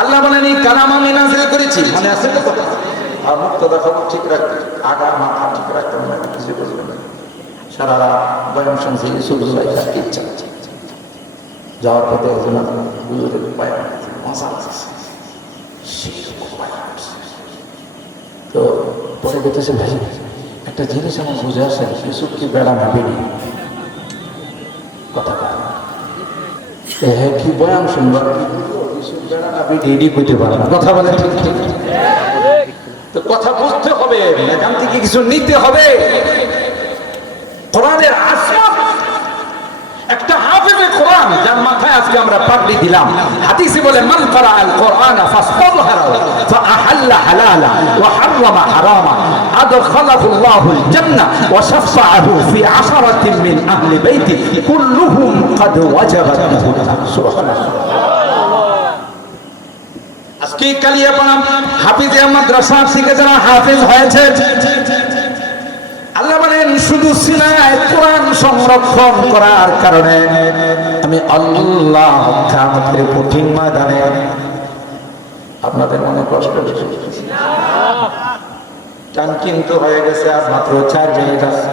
আল্লাহ বলেন, এই কালাম আমি নাজিল করেছি মনে আছে তো? আর মুক্তদা খবর ঠিক রাখতে আগা মাথা ঠিক রাখতে মনে কিছু বুঝবে না সারা বয়ান শুনছি ইসুফ জুলাইখা ইচ্ছা যাওয়ার পথে একজন। সেরকম বয়ান করছে। তো পরে বলতেছে ভাই একটা জিনিস আমার বুঝে আসে ইউসুফকে বেড়া ভাবিনি কথা হ্যাঁ কি বয়ান শুনবার কথা বলে কথা বুঝতে হবে কিছু নিতে হবে। আজকে আমরা পাগড়ি দিলাম। হাদিসে বলে, মান করা আল কোরআন ফাসতাযহারা ফাআহাল্লা হালালা ওয়া হারামা আদখালাহু আল্লাহুল জান্নাহ ওয়া শাফাআহু ফি আশারাতিন মিন আহলি বাইতি, কুল্লুহুম قد ওয়াজাবাত লাহুল সুবহানাল্লাহ। আজকে কালিয়াপাড়া হাফিজিয়া মাদ্রাসা থেকে যারা হাফিজ হয়েছে, আল্লাহ বলেন, শুধু সিনায় কোরআন সংরক্ষণ করার কারণে আমি আল্লাহ কামতের কঠিন ময়দানে আপনাদের মনে কষ্ট টান কিন্তু হয়ে গেছে আর মাত্র চার আছে।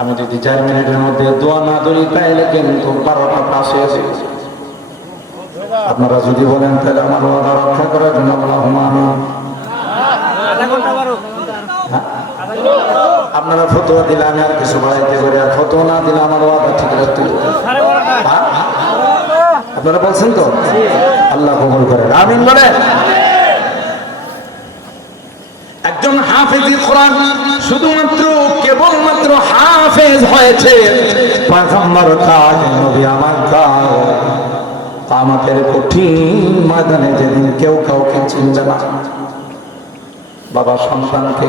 আমি যদি চার মিনিটের মধ্যে দোয়া না দরি তাইলে কিন্তু বারোটা পাশে আছে। আপনারা যদি বলেন, তাহলে আমার রক্ষা করার জন্য আপনারা ফতোয়া দিলে আমি আর কিছু বাড়াইতে পারি আর ফতোয়া না দিলে আমার ওয়াদা ঠিক হ্যাঁ? আপনারা বলছেন তো? আল্লাহ কবুল করে। আমিন বলে? একজন হাফেজি কোরআন শুধুমাত্র কেবলমাত্র হাফেজ হয়েছে। পয়গম্বর কাজ নবী আমার কাজ আমাদের কঠিন ময়দানে যেদিন কেউ কাউকে চিনবে না। বাবা সন্তানকে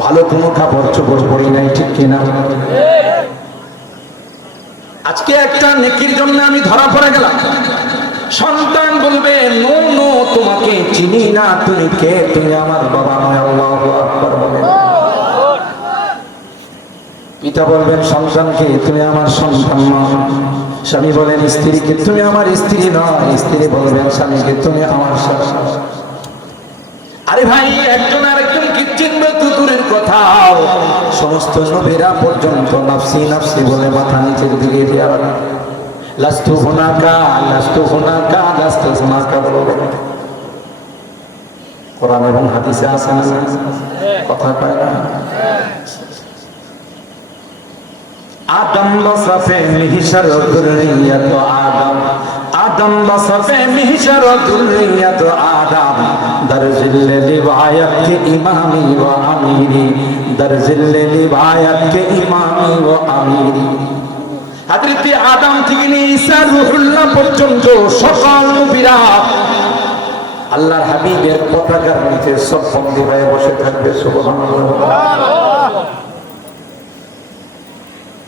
ভালো কোনো কাপড় চোপড় পরি নাই, ঠিক কিনা? আজকে একটা নেকির জন্য আমি ধরা পড়ে গেলাম। সন্তান বলবে, নো তোমাকে চিনি না, তুমি কে? তুমি আমার বাবা নয়, আল্লাহু আকবার বলেন পিতা বলবেন, সন্তানকে, তুমি আমার সন্তান নয় স্বামী বলেন, স্ত্রীকে, তুমি আমার স্ত্রী নয় স্ত্রী বলবেন, স্বামীকে, তুমি আমার স্বামী আরে ভাই, একজন আরেকজন কি চিনবে তুতুরের কথা সমস্ত নবীরা পর্যন্ত নাফসি নাফসি বলে মাথা নিচের দিকে লাস্তু হুনাকা লাস্তু হুনাকা লাস্তু হুনাকা বলবে কোরআন এবং হাদিসে আছে না? কথা কয় না? আদম বসফে মিহিসার দুর্নিয়ত আদম। আদম বসফে মিহিসার দুর্নিয়ত আদম আদাম দরজিল্লে লিবায়াত কে ইমামি ও আমিরি। দরজিল্লে লিবায়াত কে ইমামি ও আমিরি। হযরত আদম থেকে নিয়ে ঈসা রূহুল্লাহ পর্যন্ত সকল নবীরা আল্লাহর হাবিবের পতাকার নিচে সব বন্দী হয়ে বসে থাকবে, সুবহানাল্লাহ।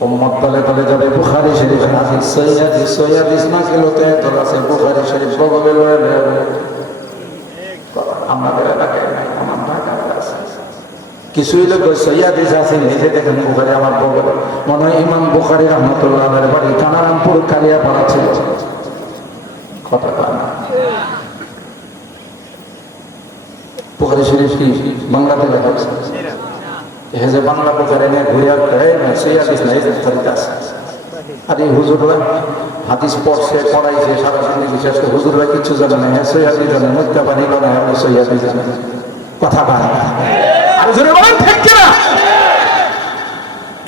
উম্মত তলে তলে যাবে, বুখারী শরীফ হাদিস সৈয়াদিস সৈয়াদিস ইসমাইল হতে তো এত আছে, বুখারি শরীফ বগলে লয়ে। আমাদের আছে। কিছুই লোক সৈয়াদি আছে নিজে দেখেন বুখারী আমার বগলে মনে হয় ইমাম বুখারী রহমতুল্লাহ বাড়ি, কানারামপুর কালিয়াপাড়া ছিল। কি বাংলাতে লেখা বাংলা সৈয়াদিস পড়াইছে, সারা জিন্দগি শেষ করে কিছু জানে না হ্যাঁ সৈয়াদি জানে পানি হ্যাঁ সৈয়াদি জানে। কথা আর জোরে বলেন, ঠিক কিনা?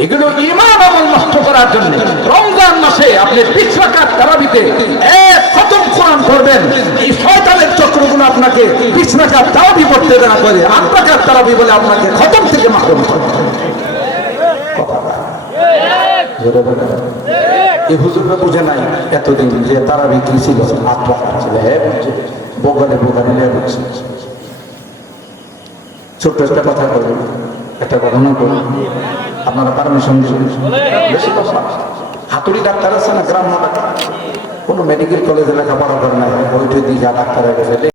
এগুলো ইমান আমল নষ্ট করার জন্য রমজান মাসে আপনি তারাবিতে এক খতম কোরআন করবেন এই শয়তানের চক্রগুলো আপনাকে তারাবি করে, আট তারাবি বলে আপনাকে খতম থেকে মাহরুম। এই হুজুররা বুঝে নাই এতদিন যে তারাবি কি ছিল আট ছিল, বোগালে বোগালে বুঝছে ছোট্ট একটা কথা একটা বলব আপনারা হাতুড়ি ডাক্তার আছে না কোনো মেডিকেল কলেজে লেখাপড়া করে না ওইটা দিঘা ডাক্তার